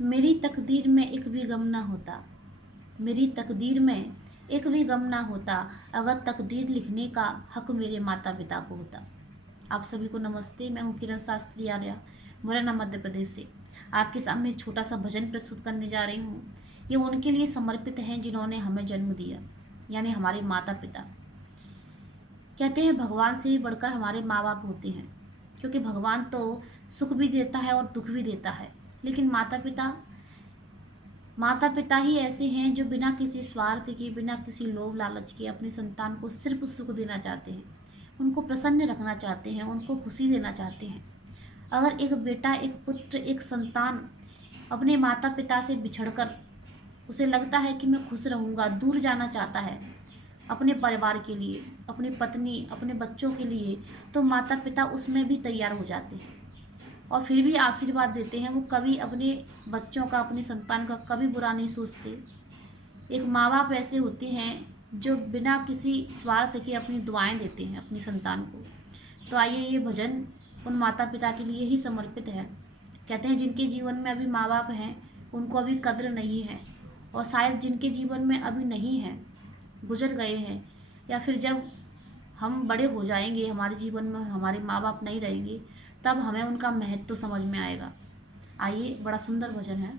मेरी तकदीर में एक भी गम ना होता, मेरी तकदीर में एक भी गम ना होता, अगर तकदीर लिखने का हक मेरे माता पिता को होता। आप सभी को नमस्ते, मैं हूँ किरण शास्त्री आर्या, मुरैना मध्य प्रदेश से। आपके सामने एक छोटा सा भजन प्रस्तुत करने जा रही हूँ। ये उनके लिए समर्पित है जिन्होंने हमें जन्म दिया, यानी हमारे माता पिता। कहते हैं भगवान से भी बढ़कर हमारे माँ बाप होते हैं, क्योंकि भगवान तो सुख भी देता है और दुख भी देता है, लेकिन माता पिता ही ऐसे हैं जो बिना किसी स्वार्थ के, बिना किसी लोभ लालच के अपनी संतान को सिर्फ सुख देना चाहते हैं, उनको प्रसन्न रखना चाहते हैं, उनको खुशी देना चाहते हैं। अगर एक बेटा, एक पुत्र, एक संतान अपने माता पिता से बिछड़कर उसे लगता है कि मैं खुश रहूँगा, दूर जाना चाहता है अपने परिवार के लिए, अपनी पत्नी, अपने बच्चों के लिए, तो माता पिता उसमें भी तैयार हो जाते हैं और फिर भी आशीर्वाद देते हैं। वो कभी अपने बच्चों का, अपनी संतान का कभी बुरा नहीं सोचते। एक माँ बाप ऐसे होते हैं जो बिना किसी स्वार्थ के अपनी दुआएं देते हैं अपनी संतान को। तो आइए, ये भजन उन माता पिता के लिए ही समर्पित है। कहते हैं जिनके जीवन में अभी माँ बाप हैं उनको अभी कद्र नहीं है, और शायद जिनके जीवन में अभी नहीं है, गुजर गए हैं, या फिर जब हम बड़े हो जाएंगे, हमारे जीवन में हमारे माँ बाप नहीं रहेंगे, तब हमें उनका महत्व समझ में आएगा। आइए, बड़ा सुंदर भजन है।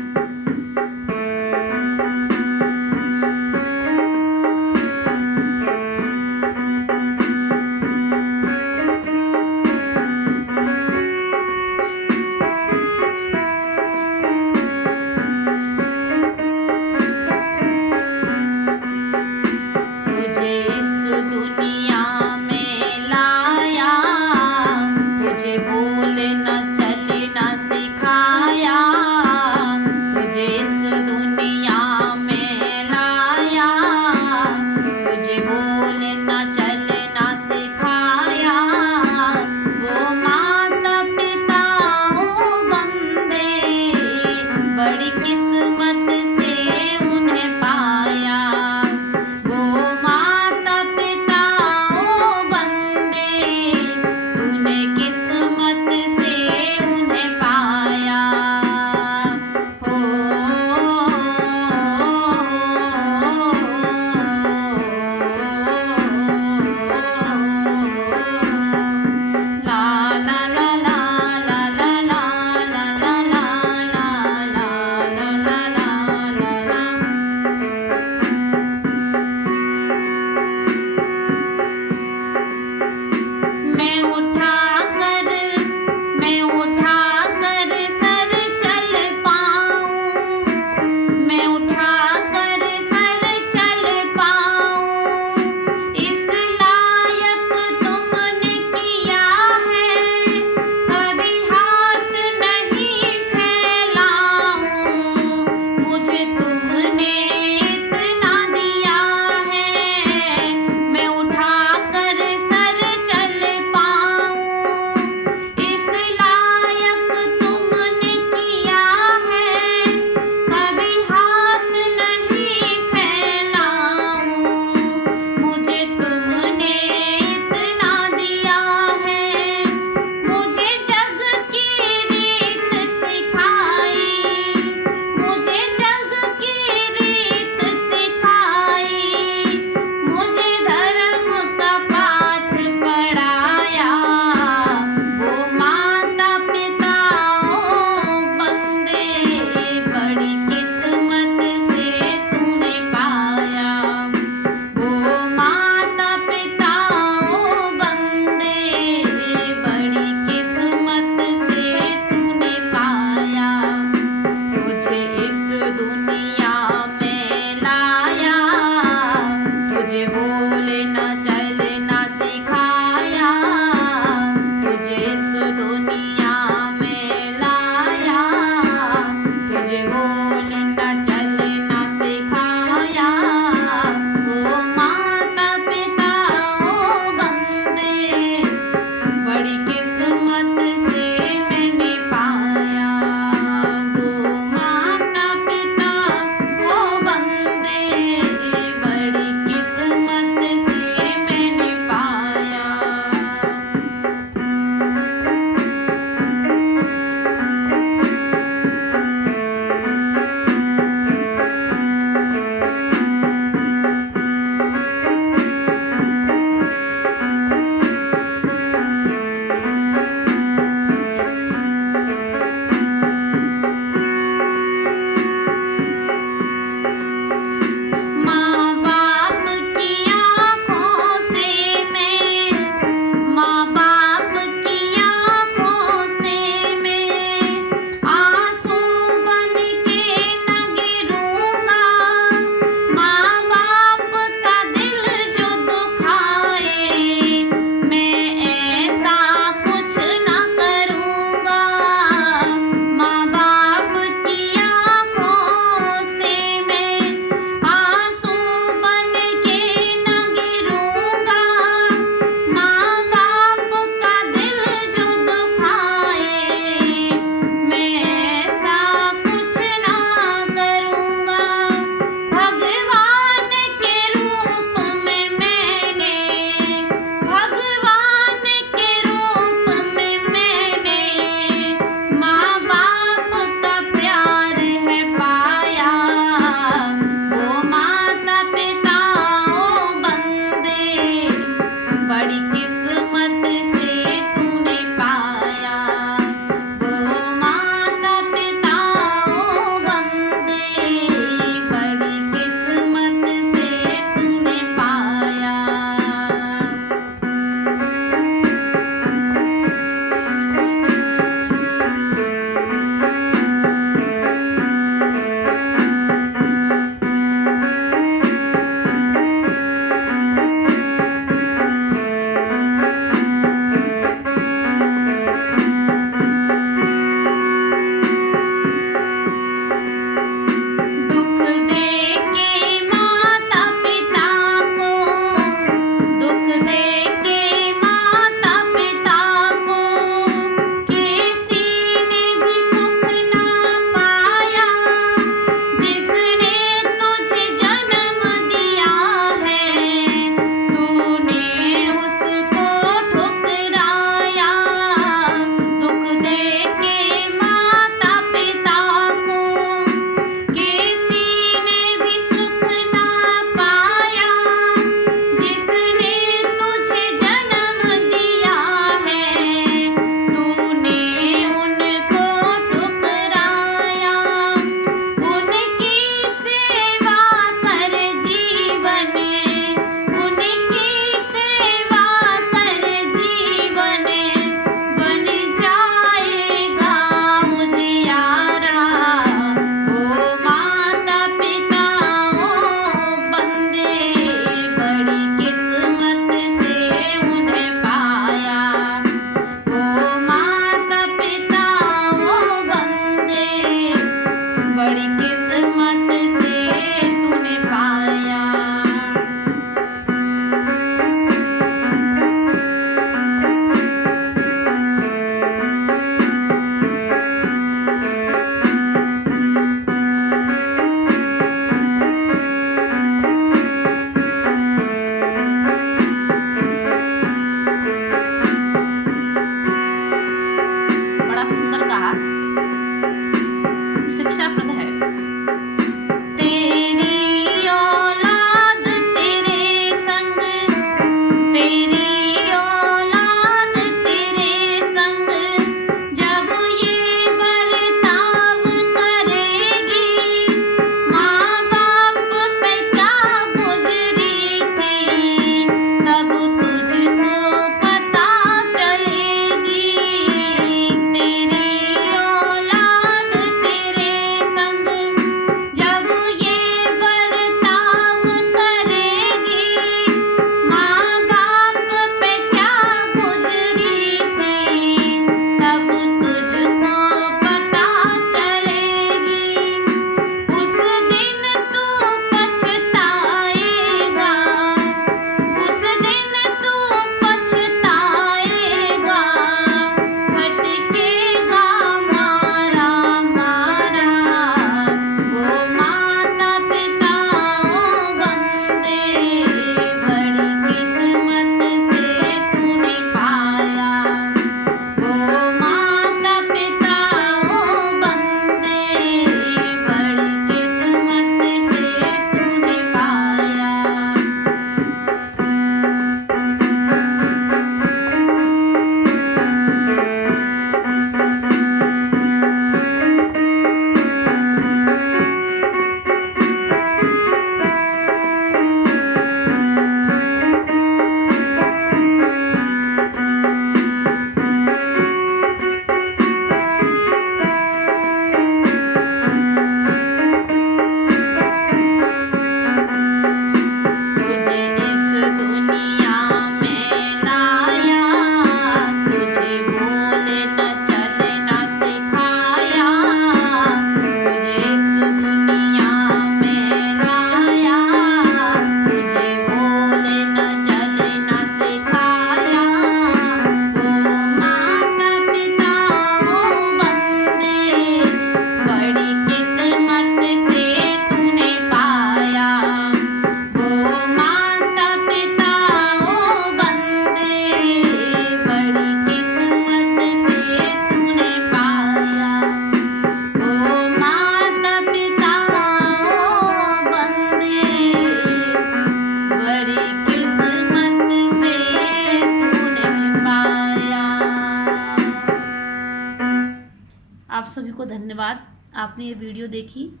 सभी को धन्यवाद, आपने ये वीडियो देखी।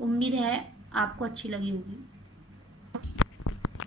उम्मीद है आपको अच्छी लगी होगी।